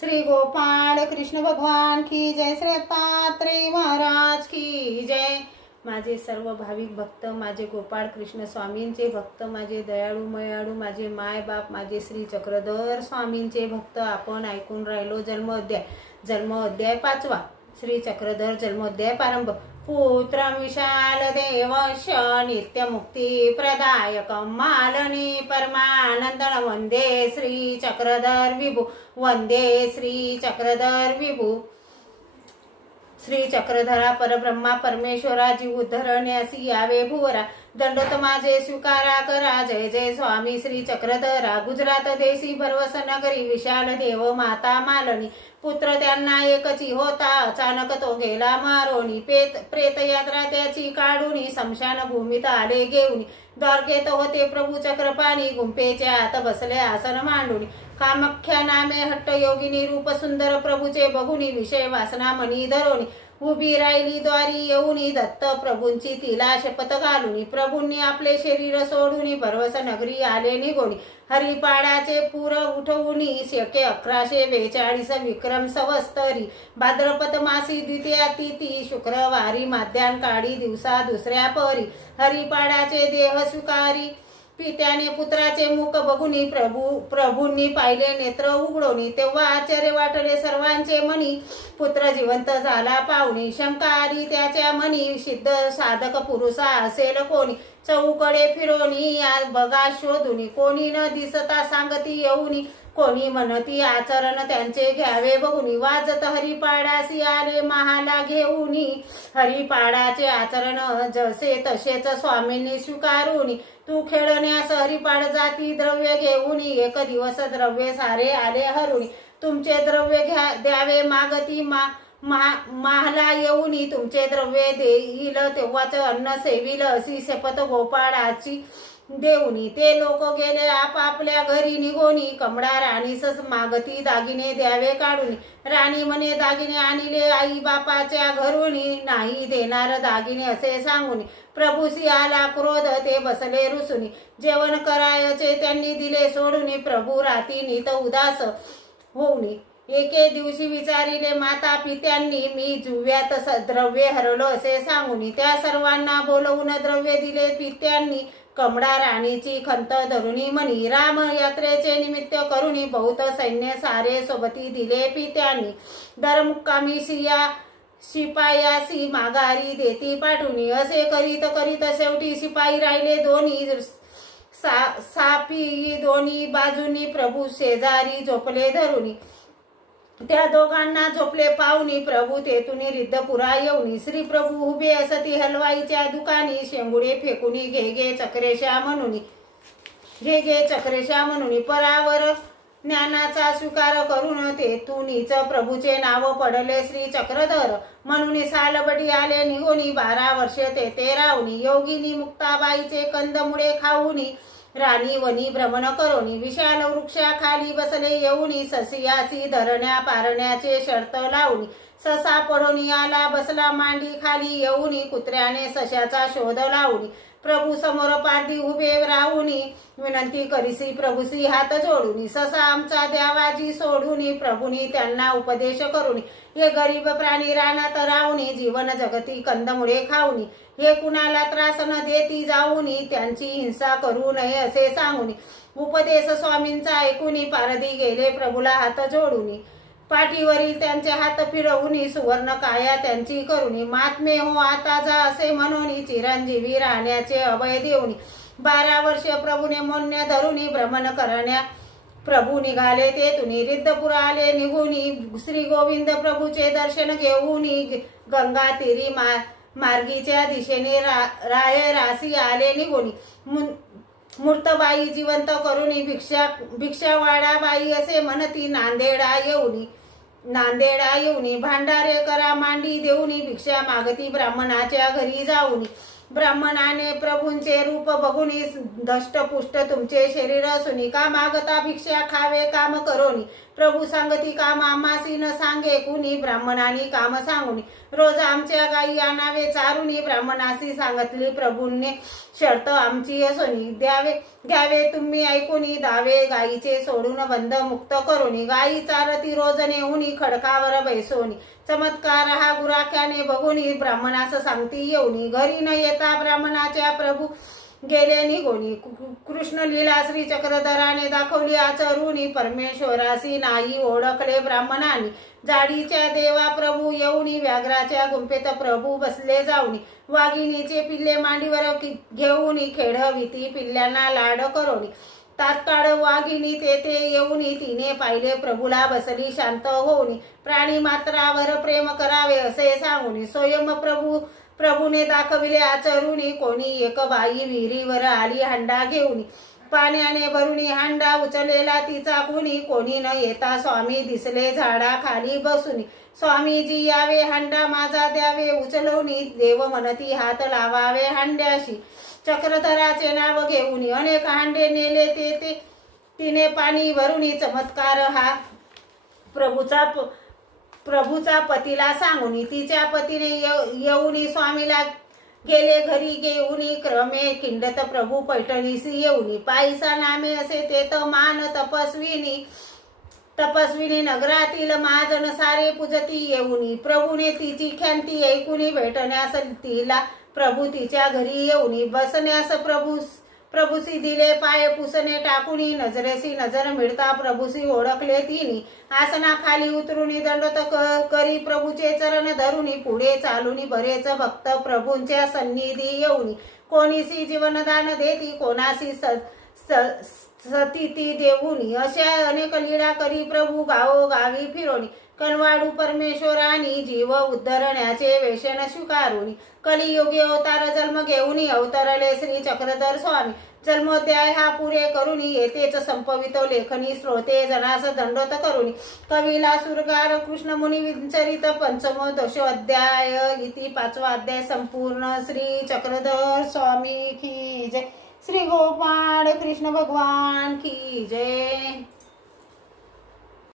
श्री गोपाळ कृष्ण भगवान की जय, श्री दत्तात्रेय महाराज की जय। माझे सर्व भाविक भक्त, माझे गोपाळ कृष्ण स्वामींचे भक्त, माझे दयाळू मयाळू, माझे माय बाप, माझे श्री चक्रधर स्वामींचे भक्त, आपण ऐकून राहिलो जन्मोध्याय 5वा। श्री चक्रधर जन्मोध्याय प्रारंभ। पुत्रं विशाल देवस्य नित्यमुक्ति प्रदायकं मालनी परमानंदन वंदे श्री चक्रधर विभु, वंदे श्री चक्रधर विभु। श्री चक्रधरा परब्रह्मा परमेश्वरा जीव उद्धरण्यासी यावे भुवरा, दंडोत माझे स्वीकारा करा, जय जय स्वामी श्री चक्रधरा। गुजरात देशी भरवस नगरी विशाल देव माता मालनी, पुत्र त्यांना एकची होता, अचानक तो गेला मारोनी। प्रेत यात्रा त्याची काढूनी, समशान भूमीत आले घेऊनी। द्वारकेत होते प्रभू चक्रपाणी, गुंफेच्या आत बसले आसन मांडूनी। कामाख्या नामे हट्ट योगिनी, रूप सुंदर प्रभूचे बघुनी, विषय वासना मनी धरोनी। उभी राहिली द्वारी येऊनी, दत्त प्रभूंची तिला शपथ घालूनी। प्रभूंनी आपले शरीर सोडूनी, भरवस नगरी आले निघोनी। हरिपाडाचे पूर उठवूनी, शके 1142 विक्रम संवत्सरी। भाद्रपद मासी द्वितीया तिथी, शुक्रवारी माध्यान काळी दिवसा दुसऱ्या परी। हरिपाडाचे देह स्वीकारी, पित्याने पुत्राचे मुख बघुनी, प्रभूंनी पाहिले नेत्र उघडोनी। तेव्हा आश्चर्य वाटले सर्वांचे मनी, पुत्र जिवंत झाला पाहुणी। शंका आली त्याच्या मनी, सिद्ध साधक पुरुषा असेल कोणी। चौकडे फिरोनी बघा शोधुनी, कोणी न दिसता सांगती येऊनी। कोणी म्हणती आचरण त्यांचे घ्यावे बघुनी, वाजत हरिपाडासी आले महाला घेऊनी। हरिपाडाचे आचरण जसे तसेच स्वामींनी स्वीकारूनी। तू खेळण्यास हरिपाड जाती द्रव्य घेऊनी, एक दिवस द्रव्य सारे आले हरुनी। तुमचे द्रव्य द्यावे मागती महाला येऊनी, तुमचे द्रव्य देईल तेव्हाच अन्न सेविल, अशी शपथ गोपाळाची देऊनी। ते लोक गेले आपापल्या घरी निघोनी, कमळा राणीस मागती दागिने द्यावे काढूनी। राणी म्हणे दागिने आणले आई बापाच्या घरूनी, नाही देणार दागिने असे सांगूनी। प्रभूसी आला क्रोध, ते बसले रुसूनी। जेवण करायचे त्यांनी दिले सोडूनी, प्रभू राती नीत उदास होऊनी। एके दिवशी विचारिले माता पित्यांनी, मी जुव्यात द्रव्य हरवलं असे सांगूनी। त्या सर्वांना बोलवून द्रव्य दिले पित्यांनी, कमळा राणीची खंत धरुणी म्हणी। राम यात्रेचे निमित्त करुणी, बहुत सैन्य सारे सोबती दिले पित्यांनी। दर मुक्कामी शिपायासी माघारी देती पाठवणी। असे करीत करीत शेवटी शिपाई राहिले दोन्ही, सापी दोन्ही बाजूनी प्रभू शेजारी झोपले धरुणी। त्या दोघांना झोपले पाहुनी, प्रभू तेथून रिद्धपुरा येऊनी। श्री प्रभू उभे असती हलवाईच्या दुकानी, शेंगुडे फेकुनी घे घे चक्रेशा म्हणूनी। परावर ज्ञानाचा स्वीकार करून तेथूनच प्रभूचे नाव पडले श्री चक्रधर म्हणून। सालबडी आले निघोनी, 12 वर्षे तेथे राहुनी। योगिनी मुक्ताबाईचे कंदमुळे खाऊनी, राणी वनी भ्रमण करोनी। विशाल वृक्षाखाली बसले येऊनी, ससियासी धरण्या पारण्याचे शर्त लावूनी। ससा पडोनी आला बसला मांडी खाली येऊनी, कुत्र्याने सशाचा शोध लावूनी। प्रभू समोर पारधी उभे राहुनी, विनंती करीसी प्रभूसी हात जोडूनी। ससा आमचा द्यावाजी सोडूनी, प्रभूनी त्यांना उपदेश करूनी। हे गरीब प्राणी रानात राहुनी, जीवन जगती कंदमुळे खाऊनी। हे कुणाला त्रास न देती जाऊनी, त्यांची हिंसा करू नये असे सांगूनी। उपदेश स्वामींचा ऐकूनी, पारधी गेले प्रभूला हात जोडूनी। पाठीवरील त्यांचे हात फिरवूनी, सुवर्ण काया त्यांची करुनी। महात्मे हो आता जा असे म्हणूनी, चिरंजीवी राहण्याचे अभय देऊनी। 12 वर्षे प्रभूने मौन्य धरुनी, भ्रमण करण्या प्रभू निघाले तेथुनी। रिद्धपुरा आले निघूनी, श्री गोविंद प्रभूचे दर्शन घेऊनी। गंगा तीरी मार्गीच्या दिशेने राय रासी आले निघूनी। मूर्तबाई जिवंत करुनी, भिक्षावाडाबाई असे म्हणती नांदेडा येऊनी। भांडारे करा मांडी देऊनी, भिक्षा मागती ब्राह्मणाच्या घरी जाऊनी। ब्राह्मणाने प्रभूंचे रूप बघुनी, धष्टपुष्ट तुमचे शरीर असूनी। का मागता भिक्षा खावे काम करोनी। प्रभू सांगती काम आम्हासी न सांगे कुणी, ब्राह्मणांनी काम सांगुनी रोज आमच्या गायी आणावे चारुनी, ब्राह्मणासी सांगितली प्रभूंनी शर्त आमची असोनी, घ्यावे तुम्ही ऐकुनी दावे गायीचे सोडून बंद मुक्त करुनी, गायी चारती रोज नेऊनी खडकावर बैसोनी, चमत्कार हा गुराख्याने बघुनी, ब्राह्मणास सांगती येऊनी, घरी न येता ब्राह्मणाच्या प्रभू गेले निघोनी, कृष्ण लीला श्री चक्रधराने दाखवली आचरुनी, परमेश्वरासी नाही ओळखले ब्राह्मणांनी, जाडीच्या देवा प्रभू येऊनी, व्याघ्राच्या गुंफेत प्रभू बसले जाऊनी, वाघिणीचे पिल्ले मांडीवर घेऊनी, खेळविती पिल्ल्यांना लाड करोनी, तात्काळ वाघिणी तेथे येऊनी, तिने पाहिले प्रभूला बसली शांत होऊनी, प्राणी मात्रावर प्रेम करावे असे सांगुनी, स्वयं प्रभूने दाखविले आचरुनी, कोणी एक बाई विहिरीवर आली हांडा घेऊनी, पाण्याने भरुनी हांडा उचलेला तिचा कुणी, कोणी न येता स्वामी दिसले झाडा खाली बसुनी, स्वामीजी यावे हांडा माझा द्यावे उचलवनी, देव म्हणती हात लावावे हांड्याशी, चक्रधराचे नाव घेऊनी अनेक हांडे नेले ते तिने पाणी भरुनी, चमत्कार हा प्रभूचा पतीला सांगुनी, तिच्या पतीने येऊनी स्वामीला गेले घरी घेऊनी, क्रमे खिंडत प्रभू पैठणीसी येऊनी, पायसा नामे असे तेथ मान तपस्विनी नगरातील महाजन सारे पूजती येऊनी, प्रभूने तिची ख्याती ऐकुनी, भेटण्यास तिला प्रभू तिच्या घरी येऊनी, बसण्यास प्रभूसी दिले पाय पुसणे टाकुनी, नजरेसी नजर मिळता प्रभूसी ओळखले तिनी, आसना खाली उतरुनी दंडवत करी प्रभूचे चरण धरुनी, पुढे चालुनी बरेच भक्त प्रभूंच्या सन्निधी येऊनी, कोणीसी जीवनदान देती कोणासी सतीती देऊनी, अशा अनेक लीला करी प्रभू गावोगावी फिरोनी, कनवाडू परमेश्वरानी जीव उद्धरण्याचे वेषण स्वीकारुनी, कलियुगी अवतार जन्म घेऊनी अवतरले श्री चक्रधर स्वामी, जन्मोध्याय हा पुरे करुनी येतेच संपवितो लेखनी, श्रोते जनास दंडोत करुनी, कविला सुरगार कृष्ण मुनी विचरित पंचमो दशोध्याय इति 5वा अध्याय संपूर्ण। श्री चक्रधर स्वामी की जय, श्री गोपाळ कृष्ण भगवान की जय।